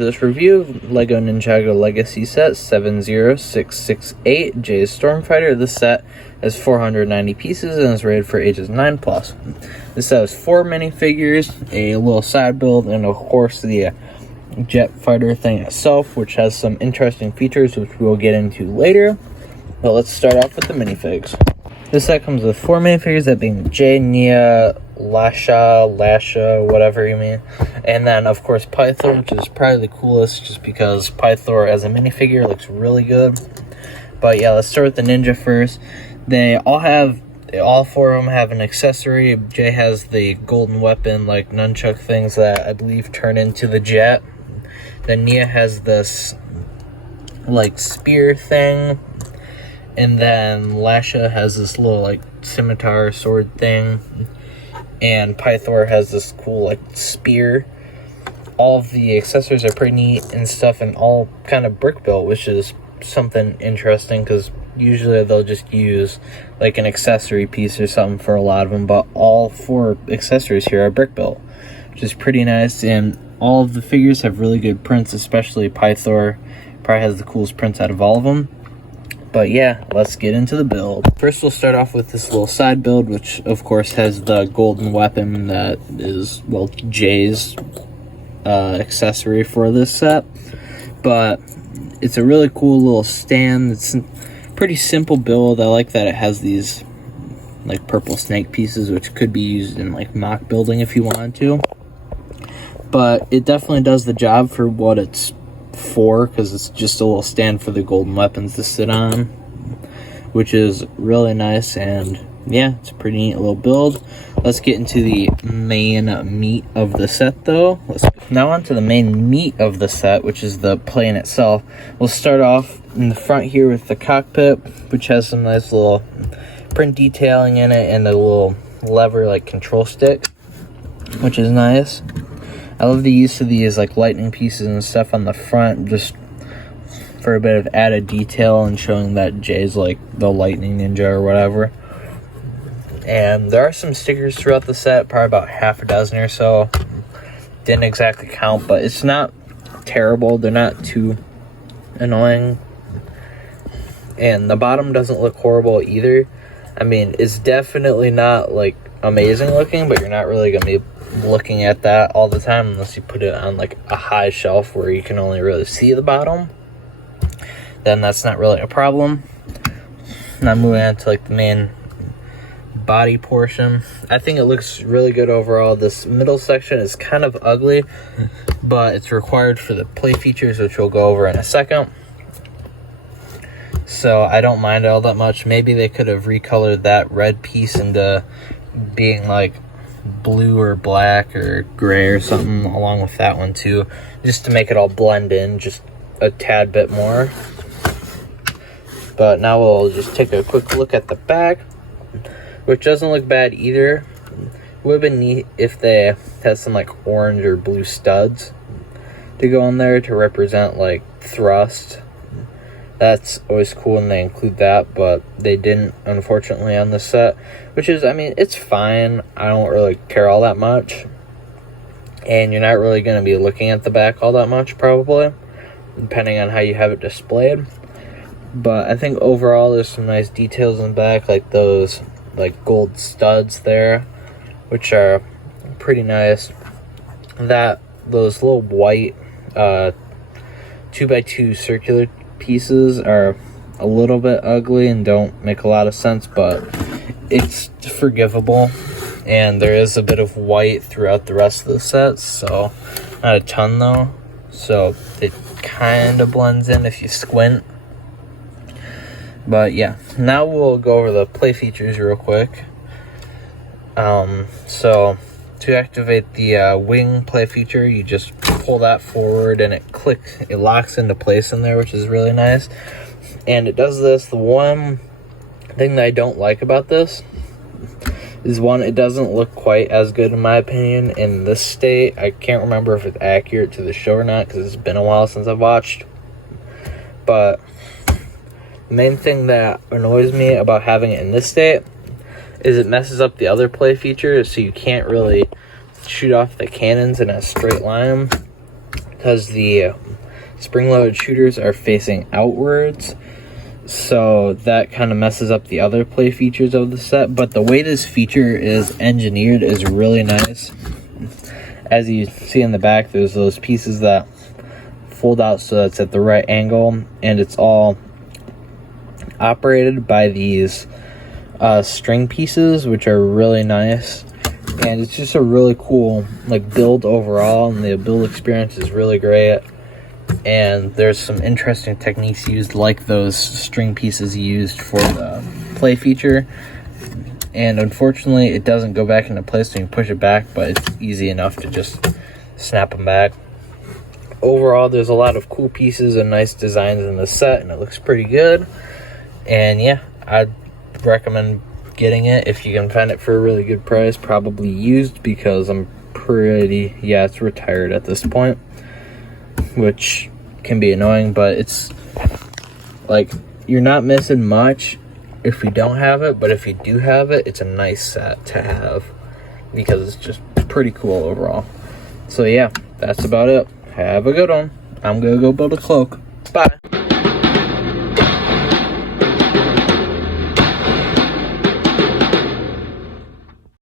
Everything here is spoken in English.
to this review of LEGO Ninjago Legacy Set 70668 Jay's Stormfighter. This set has 490 pieces and is rated for ages 9+. This set has 4 minifigures, a little side build, and of course the jet fighter thing itself, which has some interesting features which we'll get into later. But let's start off with the minifigs. This set comes with 4 minifigures, that being Jay, Nia, Lasha, whatever you mean. And then, of course, Pythor, which is probably the coolest just because Pythor as a minifigure looks really good. But yeah, let's start with the Ninja first. All 4 of them have an accessory. Jay has the golden weapon, like nunchuck things that I believe turn into the jet. Then Nia has this, like, spear thing. And then Lasha has this little, like, scimitar sword thing. And Pythor has this cool, like, spear. All of the accessories are pretty neat and stuff, and all kind of brick built, which is something interesting, because usually they'll just use, like, an accessory piece or something for a lot of them, but all 4 accessories here are brick built, which is pretty nice. And all of the figures have really good prints, especially Pythor probably has the coolest prints out of all of them. But yeah, let's get into the build. First, we'll start off with this little side build, which of course has the golden weapon that is, well, Jay's accessory for this set. But it's a really cool little stand. It's a pretty simple build. I like that it has these, like, purple snake pieces, which could be used in, like, mock building if you wanted to. But it definitely does the job for what it's for, because it's just a little stand for the golden weapons to sit on, which is really nice. And yeah, it's a pretty neat little build. Let's get into the main meat of the set, though. Now on to the main meat of the set, which is the plane itself. We'll start off in the front here with the cockpit, which has some nice little print detailing in it and a little lever, like, control stick, which is nice. I love the use of these, like, lightning pieces and stuff on the front, just for a bit of added detail and showing that Jay's, like, the lightning ninja or whatever. And there are some stickers throughout the set, probably about half a dozen or so. Didn't exactly count, but it's not terrible. They're not too annoying. And the bottom doesn't look horrible either. I mean, it's definitely not, like, amazing looking, but you're not really going to be looking at that all the time unless you put it on, like, a high shelf where you can only really see the bottom. Then that's not really a problem. Now moving on to, like, the main body portion. I think it looks really good overall. This middle section is kind of ugly, but it's required for the play features, which we'll go over in a second. So I don't mind it all that much. Maybe they could have recolored that red piece into being, like, blue or black or gray or something along with that one too, just to make it all blend in just a tad bit more. But now we'll just take a quick look at the back, which doesn't look bad either. It would have been neat if they had some, like, orange or blue studs to go in there to represent, like, thrust. That's always cool when they include that, but they didn't, unfortunately, on this set. Which is, I mean, it's fine. I don't really care all that much. And you're not really going to be looking at the back all that much, probably, depending on how you have it displayed. But I think overall there's some nice details in the back, like those, like, gold studs there, which are pretty nice. Those little white 2x2 circular pieces are a little bit ugly and don't make a lot of sense, but it's forgivable. And there is a bit of white throughout the rest of the set, so not a ton though, so it kind of blends in if you squint. But yeah, now we'll go over the play features real quick. So to activate the wing play feature, you just pull that forward and it locks into place in there, which is really nice. And it does this. The one thing that I don't like about this is, one, it doesn't look quite as good in my opinion in this state. I can't remember if it's accurate to the show or not because it's been a while since I've watched. But the main thing that annoys me about having it in this state is it messes up the other play features, so you can't really shoot off the cannons in a straight line. because the spring-loaded shooters are facing outwards, so that kind of messes up the other play features of the set. But the way this feature is engineered is really nice. As you see in the back, there's those pieces that fold out so that's at the right angle, and it's all operated by these string pieces, which are really nice. And it's just a really cool like build overall, and the build experience is really great. And there's some interesting techniques used, like those string pieces used for the play feature. And unfortunately, it doesn't go back into place when you push it back, but it's easy enough to just snap them back. Overall, there's a lot of cool pieces and nice designs in the set, and it looks pretty good. And yeah, I'd recommend getting it if you can find it for a really good price, probably used, because it's retired at this point, which can be annoying, but it's like you're not missing much if you don't have it, but if you do have it, it's a nice set to have because it's just pretty cool overall. So yeah, that's about it. Have a good one. I'm gonna go build a cloak. Bye.